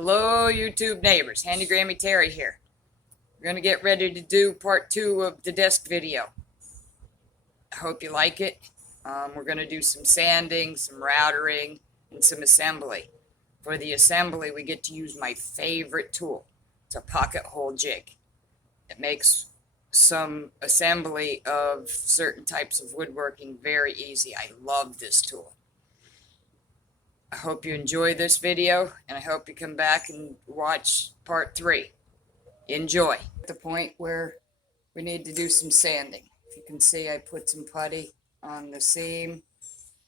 Hello, YouTube neighbors. Handy Grammy Terry here. We're going to get ready to do part 2 of the desk video. I hope you like it. We're going to do some sanding, some routering, and some assembly. For the assembly, we get to use my favorite tool. It's a pocket hole jig. It makes some assembly of certain types of woodworking very easy. I love this tool. I hope you enjoy this video, and I hope you come back and watch part 3. Enjoy. At the point where we need to do some sanding. If you can see, I put some putty on the seam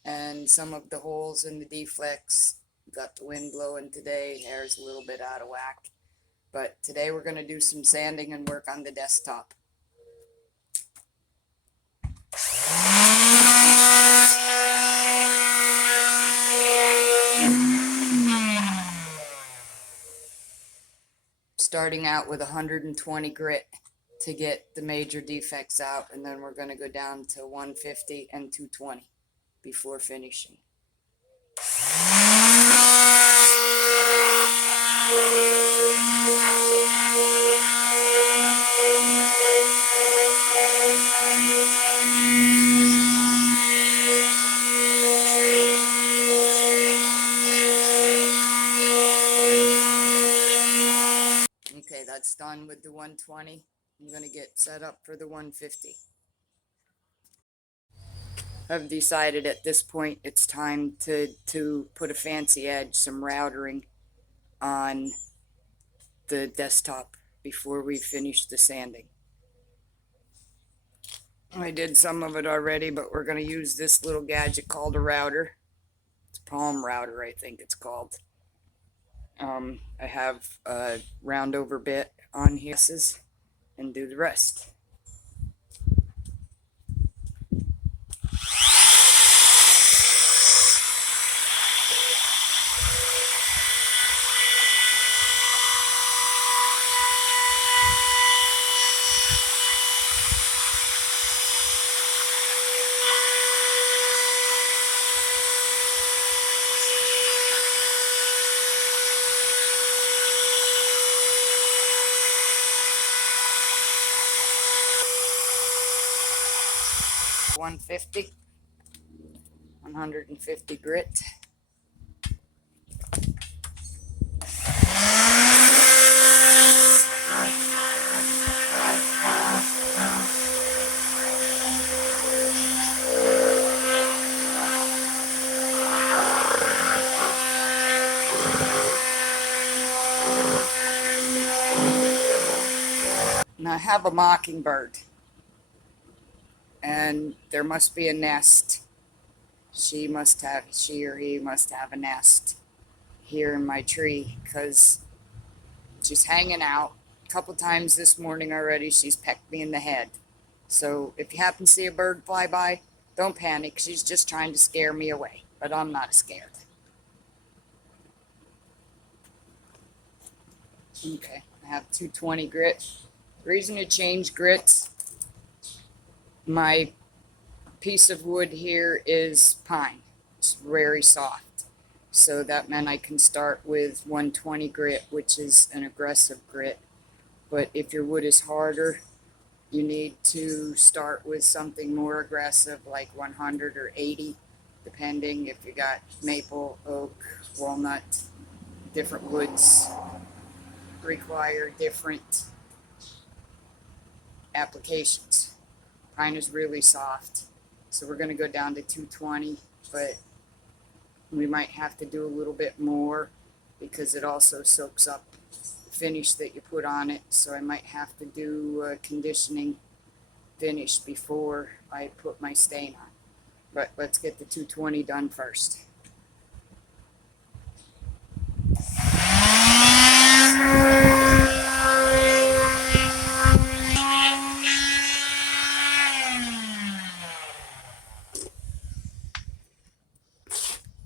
and some of the holes in the deflects. Got the wind blowing today. Hair's a little bit out of whack. But today we're going to do some sanding and work on the desktop. Starting out with 120 grit to get the major defects out, and then we're going to go down to 150 and 220 before finishing. Okay, that's done with the 120. I'm going to get set up for the 150. I've decided at this point it's time to put a fancy edge, some routering on the desktop before we finish the sanding. I did some of it already, but we're going to use this little gadget called a router. It's a palm router, I think it's called. I have a round over bit on here and do the rest. $150, 150 grit. Now I have a mockingbird, and there must be a nest. She or he must have a nest here in my tree, because she's hanging out. A couple times this morning already, she's pecked me in the head. So if you happen to see a bird fly by, don't panic. She's just trying to scare me away, but I'm not scared. Okay, I have 220 grit. The reason to change grits, my piece of wood here is pine. It's very soft. So that meant I can start with 120 grit, which is an aggressive grit. But if your wood is harder, you need to start with something more aggressive, like 100 or 80, depending if you got maple, oak, walnut. Different woods require different applications. Pine is really soft, so we're going to go down to 220, but we might have to do a little bit more because it also soaks up the finish that you put on it. So I might have to do a conditioning finish before I put my stain on. But let's get the 220 done first.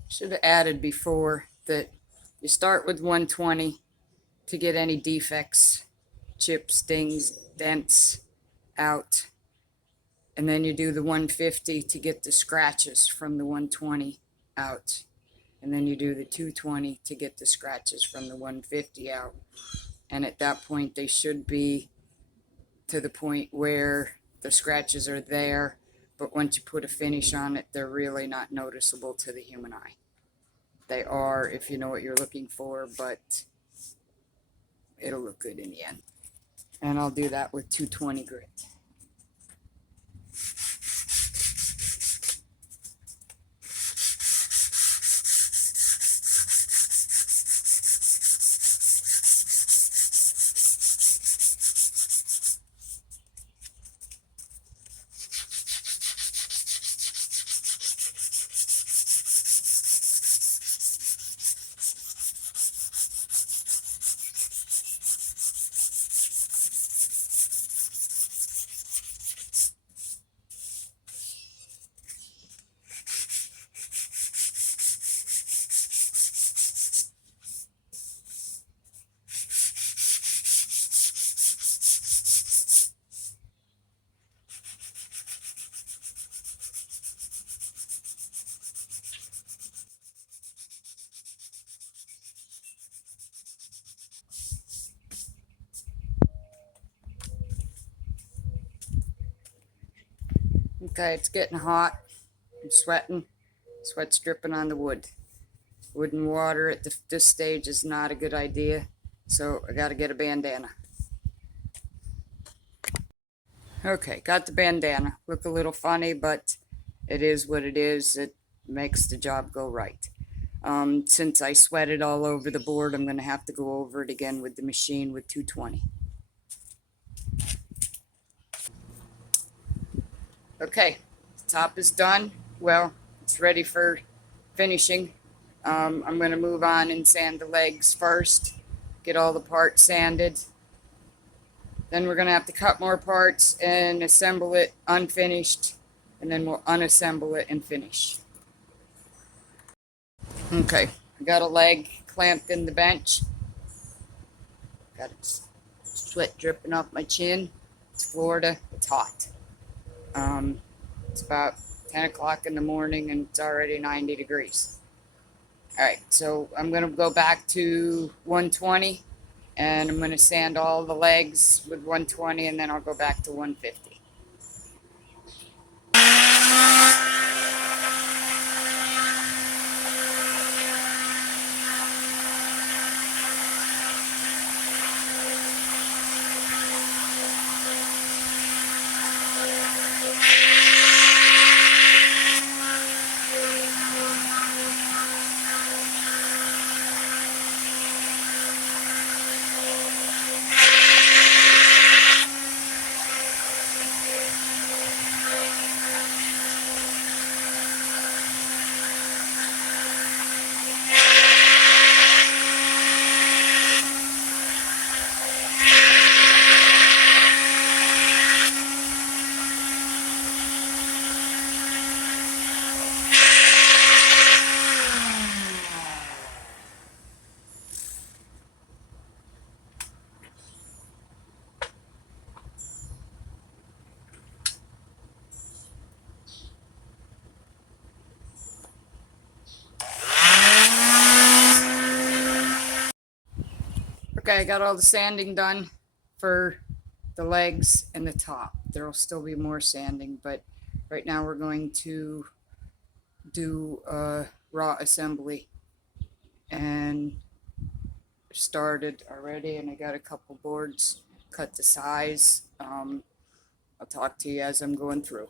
Should have added before that you start with 120 to get any defects, chips, dings, dents out. And then you do the 150 to get the scratches from the 120 out. and then you do the 220 to get the scratches from the 150 out. And at that point, they should be to the point where the scratches are there, but once you put a finish on it, they're really not noticeable to the human eye. They are if you know what you're looking for, but it'll look good in the end. And I'll do that with 220 grit. Okay, it's getting hot. I'm sweating. Sweat's dripping on the wood. Wood and water at this stage is not a good idea, so I got to get a bandana. Okay, got the bandana. Look a little funny, but it is what it is. It makes the job go right. Since I sweated all over the board, I'm going to have to go over it again with the machine with 220. Okay, the top is done. Well, it's ready for finishing. I'm going to move on and sand the legs first, get all the parts sanded. Then we're going to have to cut more parts and assemble it unfinished, and then we'll unassemble it and finish. Okay, I got a leg clamped in the bench. Got sweat dripping off my chin. It's Florida. It's hot. It's about 10 o'clock in the morning and it's already 90 degrees. All right, so I'm going to go back to 120 and I'm going to sand all the legs with 120 and then I'll go back to 150. Okay, I got all the sanding done for the legs and the top. There will still be more sanding, but right now we're going to do a raw assembly and started already, and I got a couple boards cut to size. I'll talk to you as I'm going through.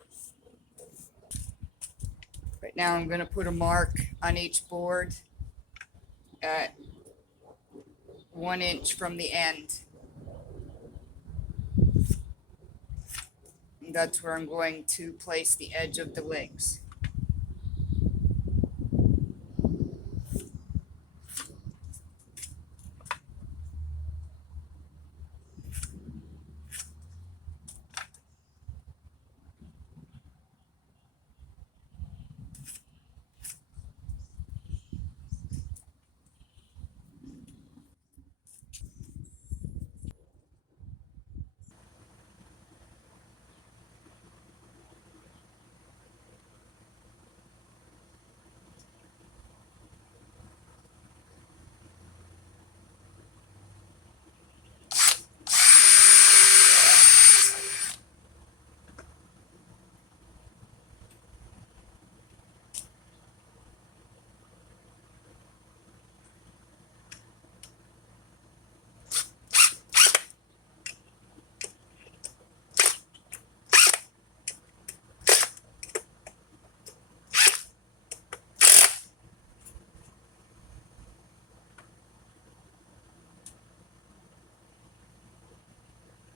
Right now I'm going to put a mark on each board at 1 inch from the end. And that's where I'm going to place the edge of the legs.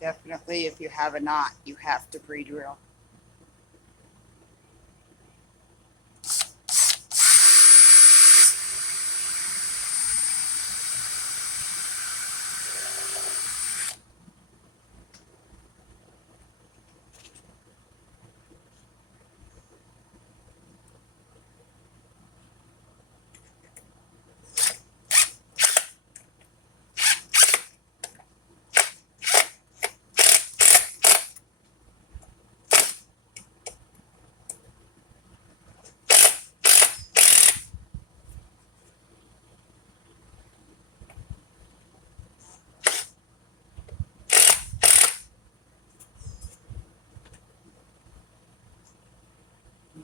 Definitely, if you have a knot, you have to pre-drill.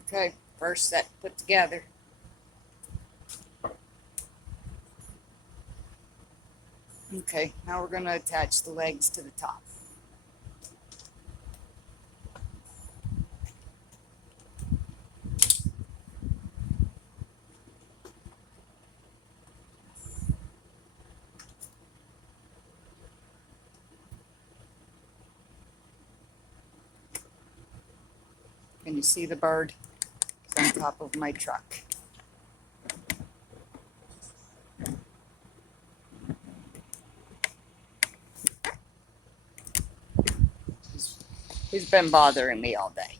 Okay, first set put together. Okay, now we're going to attach the legs to the top. Can you see the bird? It's on top of my truck. He's been bothering me all day.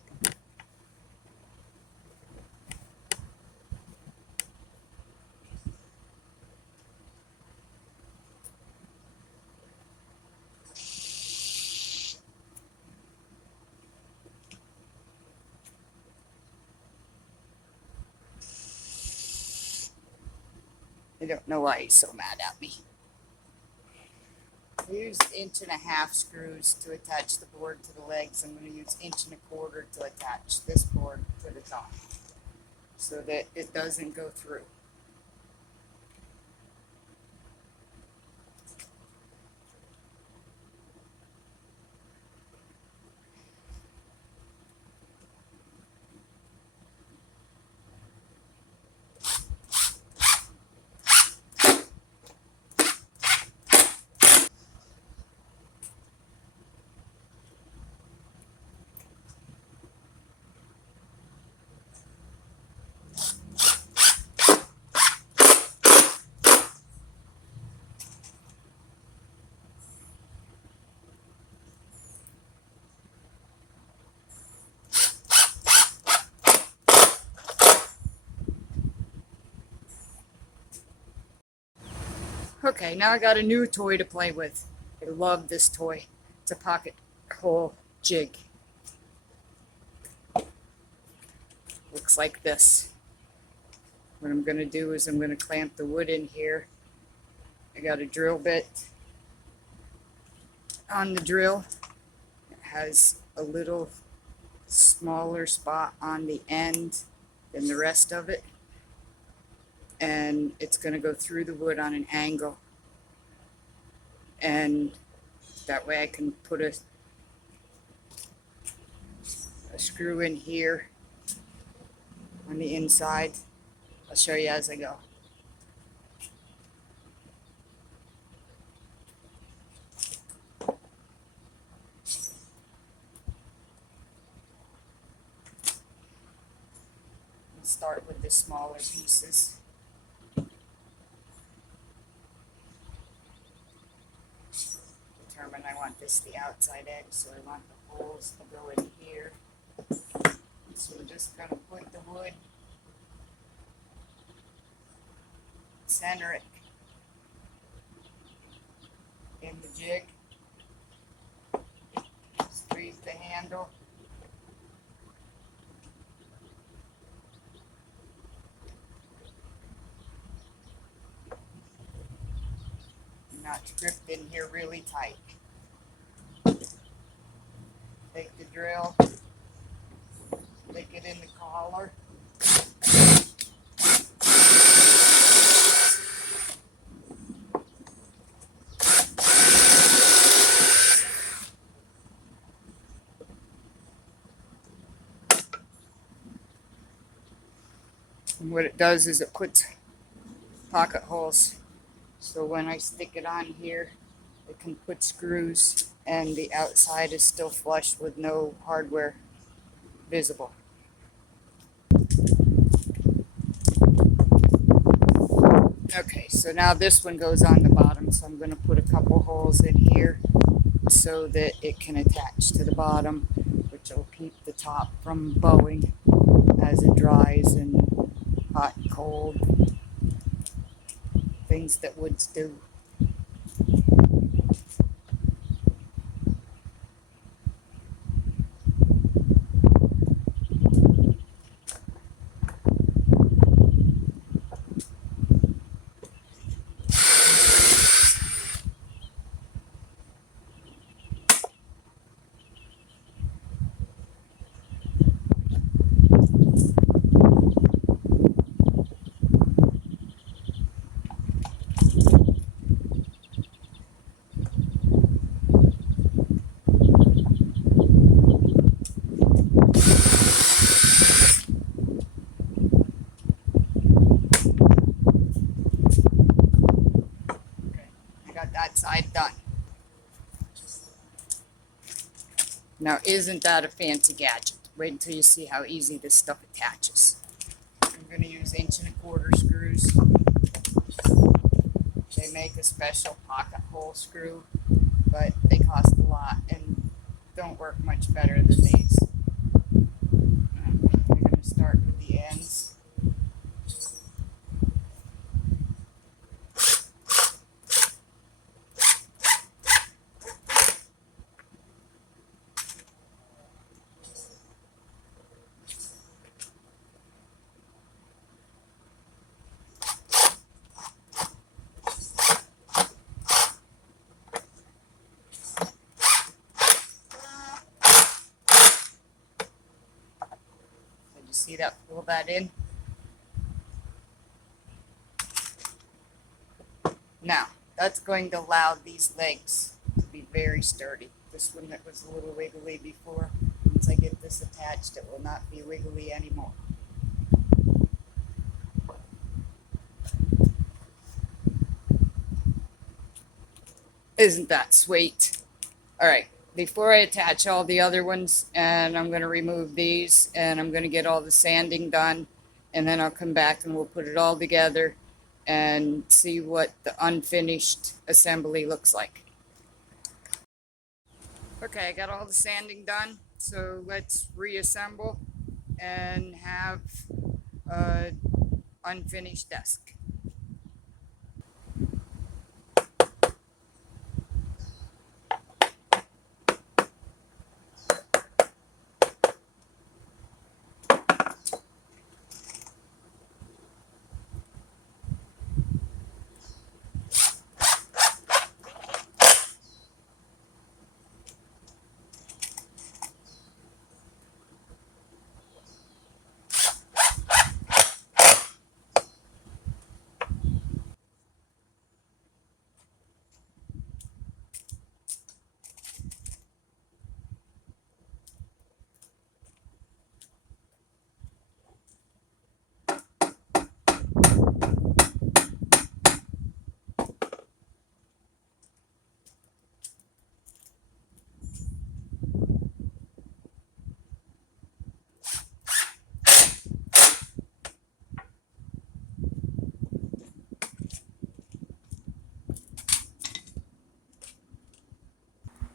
I don't know why he's so mad at me. I used 1.5 inch screws to attach the board to the legs. I'm going to use 1.25 inches to attach this board to the top so that it doesn't go through. Okay, now I got a new toy to play with. I love this toy. It's a pocket hole jig. Looks like this. What I'm going to do is I'm going to clamp the wood in here. I got a drill bit on the drill. It has a little smaller spot on the end than the rest of it. And it's going to go through the wood on an angle. And that way I can put a screw in here on the inside. I'll show you as I go. Let's start with the smaller pieces. Determine I want this the outside edge, so I want the holes to go in here. So we're just going to put the wood, center it in the jig, squeeze the handle, not gripped in here really tight. Take the drill, stick it in the collar. And what it does is it puts pocket holes. So when I stick it on here, it can put screws and the outside is still flush with no hardware visible. Okay, so now this one goes on the bottom, so I'm going to put a couple holes in here so that it can attach to the bottom, which will keep the top from bowing as it dries and hot and cold, things that woods do. Got that side done. Now, isn't that a fancy gadget? Wait until you see how easy this stuff attaches. I'm going to use 1¼ inch screws. They make a special pocket hole screw, but they cost a lot and don't work much better than these. We're going to start with the ends. See that? Pull that in. Now, that's going to allow these legs to be very sturdy. This one that was a little wiggly before, once I get this attached, it will not be wiggly anymore. Isn't that sweet? All right. Before I attach all the other ones, and I'm going to remove these, and I'm going to get all the sanding done, and then I'll come back and we'll put it all together and see what the unfinished assembly looks like. Okay, I got all the sanding done, so let's reassemble and have an unfinished desk.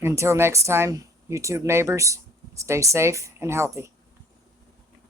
Until next time, YouTube neighbors, stay safe and healthy.